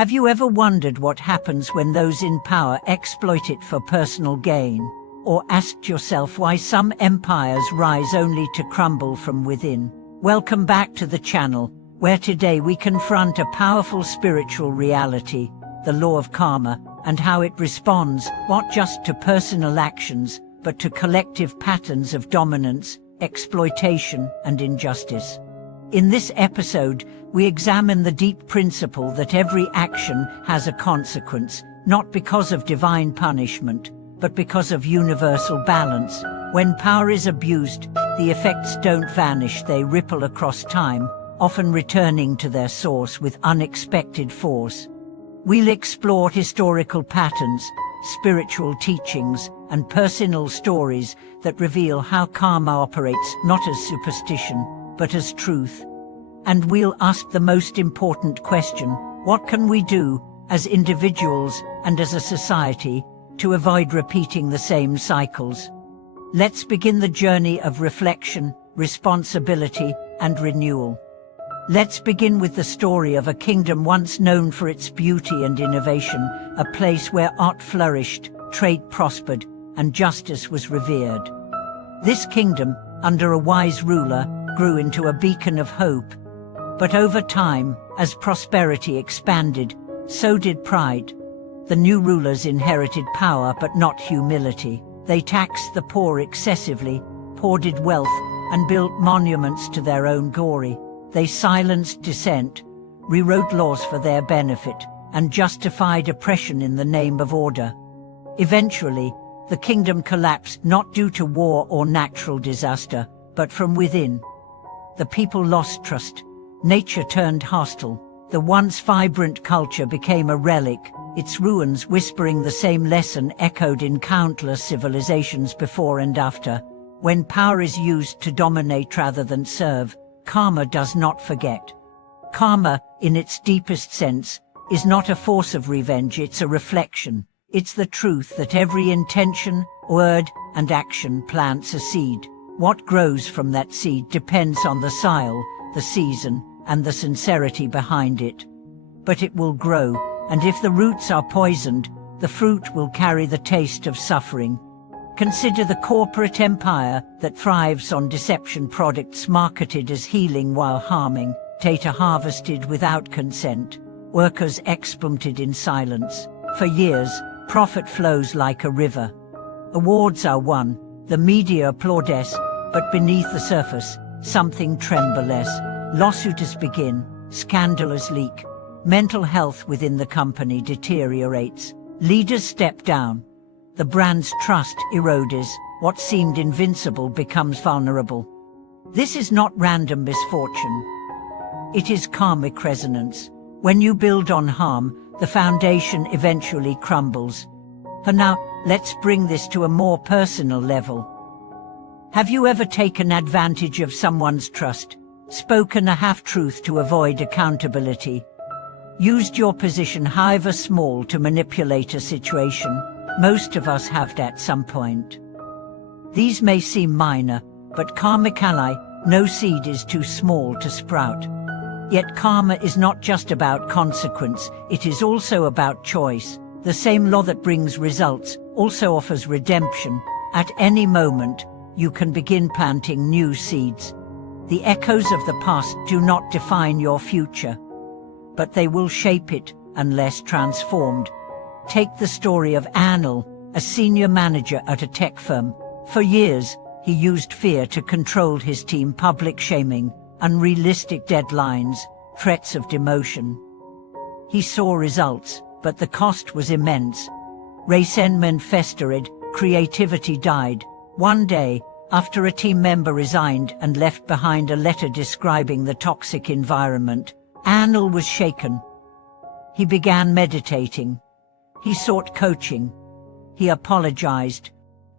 Have you ever wondered what happens when those in power exploit it for personal gain? Or asked yourself why some empires rise only to crumble from within? Welcome back to the channel, where today we confront a powerful spiritual reality, the law of karma, and how it responds not just to personal actions, but to collective patterns of dominance, exploitation, and injustice. In this episode, we examine the deep principle that every action has a consequence, not because of divine punishment, but because of universal balance. When power is abused, the effects don't vanish, they ripple across time, often returning to their source with unexpected force. We'll explore historical patterns, spiritual teachings, and personal stories that reveal how karma operates not as superstition, but as truth. And we'll ask the most important question: what can we do, as individuals and as a society, to avoid repeating the same cycles? Let's begin the journey of reflection, responsibility, and renewal. Let's begin with the story of a kingdom once known for its beauty and innovation, a place where art flourished, trade prospered, and justice was revered. This kingdom, under a wise ruler, grew into a beacon of hope. But over time, as prosperity expanded, so did pride. The new rulers inherited power but not humility. They taxed the poor excessively, hoarded wealth, and built monuments to their own glory. They silenced dissent, rewrote laws for their benefit, and justified oppression in the name of order. Eventually, the kingdom collapsed not due to war or natural disaster, but from within. The people lost trust. Nature turned hostile. The once vibrant culture became a relic, its ruins whispering the same lesson echoed in countless civilizations before and after. When power is used to dominate rather than serve, karma does not forget. Karma, in its deepest sense, is not a force of revenge, it's a reflection. It's the truth that every intention, word, and action plants a seed. What grows from that seed depends on the soil, the season, and the sincerity behind it. But it will grow, and if the roots are poisoned, the fruit will carry the taste of suffering. Consider the corporate empire that thrives on deception, products marketed as healing while harming, data harvested without consent, workers exploited in silence. For years, profit flows like a river. Awards are won, the media applauds, but beneath the surface, something trembles. Lawsuits begin, scandals leak, mental health within the company deteriorates, leaders step down, the brand's trust erodes, what seemed invincible becomes vulnerable. This is not random misfortune. It is karmic resonance. When you build on harm, the foundation eventually crumbles. And now, let's bring this to a more personal level. Have you ever taken advantage of someone's trust? Spoken a half-truth to avoid accountability? Used your position, however small, to manipulate a situation? Most of us have at some point. These may seem minor, but karmically, no seed is too small to sprout. Yet karma is not just about consequence, it is also about choice. The same law that brings results also offers redemption. At any moment, you can begin planting new seeds. The echoes of the past do not define your future, but they will shape it unless transformed. Take the story of Anil, a senior manager at a tech firm. For years, he used fear to control his team, public shaming, unrealistic deadlines, threats of demotion. He saw results, but the cost was immense. Resentment festered, creativity died. One day, after a team member resigned and left behind a letter describing the toxic environment, Anil was shaken. He began meditating. He sought coaching. He apologized.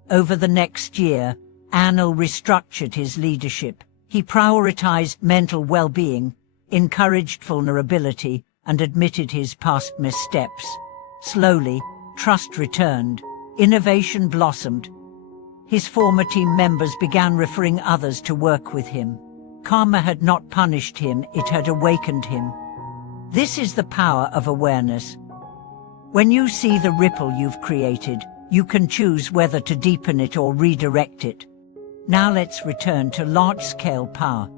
Over the next year, Anil restructured his leadership. He prioritized mental well-being, encouraged vulnerability, and admitted his past missteps. Slowly, trust returned. Innovation blossomed. His former team members began referring others to work with him. Karma had not punished him, it had awakened him. This is the power of awareness. When you see the ripple you've created, you can choose whether to deepen it or redirect it. Now let's return to large-scale power.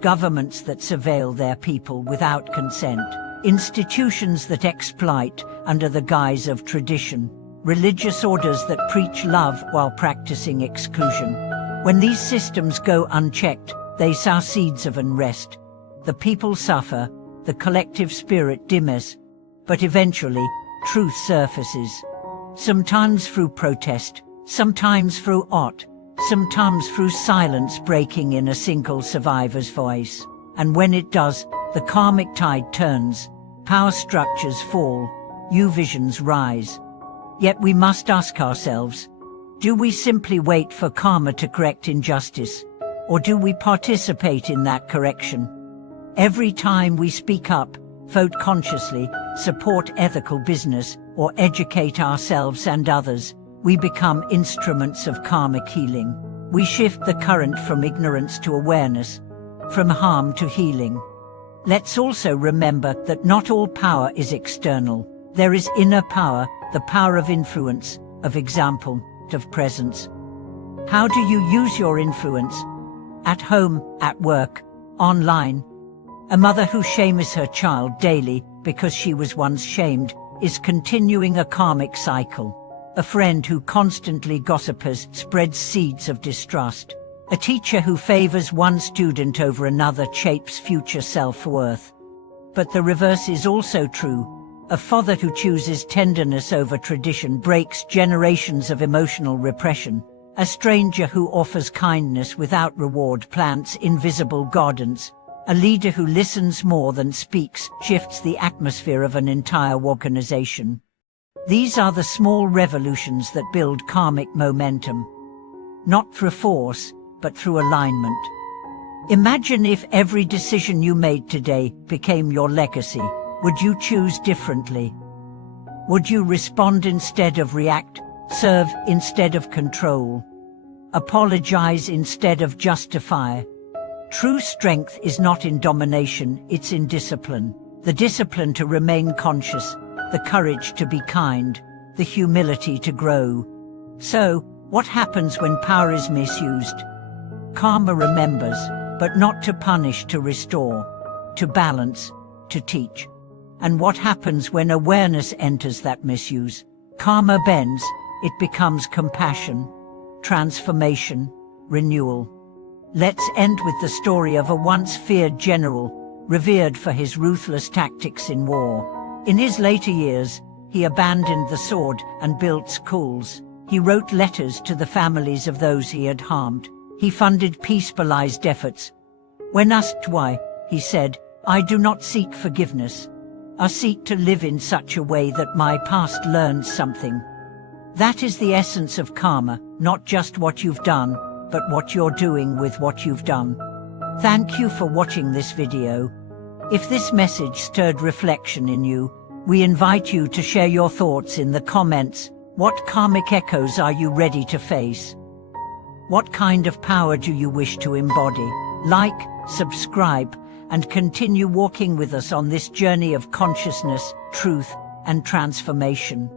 Governments that surveil their people without consent, institutions that exploit under the guise of tradition, religious orders that preach love while practicing exclusion. When these systems go unchecked, they sow seeds of unrest. The people suffer, the collective spirit dimmers, but eventually, truth surfaces. Sometimes through protest, sometimes through art, sometimes through silence breaking in a single survivor's voice. And when it does, the karmic tide turns, power structures fall, new visions rise. Yet we must ask ourselves, do we simply wait for karma to correct injustice, or do we participate in that correction? Every time we speak up, vote consciously, support ethical business, or educate ourselves and others, we become instruments of karmic healing. We shift the current from ignorance to awareness, from harm to healing. Let's also remember that not all power is external. There is inner power, the power of influence, of example, of presence. How do you use your influence? At home, at work, online? A mother who shames her child daily because she was once shamed is continuing a karmic cycle. A friend who constantly gossips spreads seeds of distrust. A teacher who favors one student over another shapes future self-worth. But the reverse is also true. A father who chooses tenderness over tradition breaks generations of emotional repression. A stranger who offers kindness without reward plants invisible gardens. A leader who listens more than speaks shifts the atmosphere of an entire organization. These are the small revolutions that build karmic momentum. Not through force, but through alignment. Imagine if every decision you made today became your legacy. Would you choose differently? Would you respond instead of react, serve instead of control, apologize instead of justify? True strength is not in domination, it's in discipline. The discipline to remain conscious, the courage to be kind, the humility to grow. So, what happens when power is misused? Karma remembers, but not to punish, to restore, to balance, to teach. And what happens when awareness enters that misuse? Karma bends, it becomes compassion, transformation, renewal. Let's end with the story of a once feared general, revered for his ruthless tactics in war. In his later years, he abandoned the sword and built schools. He wrote letters to the families of those he had harmed. He funded peace-belied efforts. When asked why, he said, "I do not seek forgiveness. I seek to live in such a way that my past learns something." That is the essence of karma, not just what you've done, but what you're doing with what you've done. Thank you for watching this video. If this message stirred reflection in you, we invite you to share your thoughts in the comments. What karmic echoes are you ready to face? What kind of power do you wish to embody? Like, subscribe, and continue walking with us on this journey of consciousness, truth, and transformation.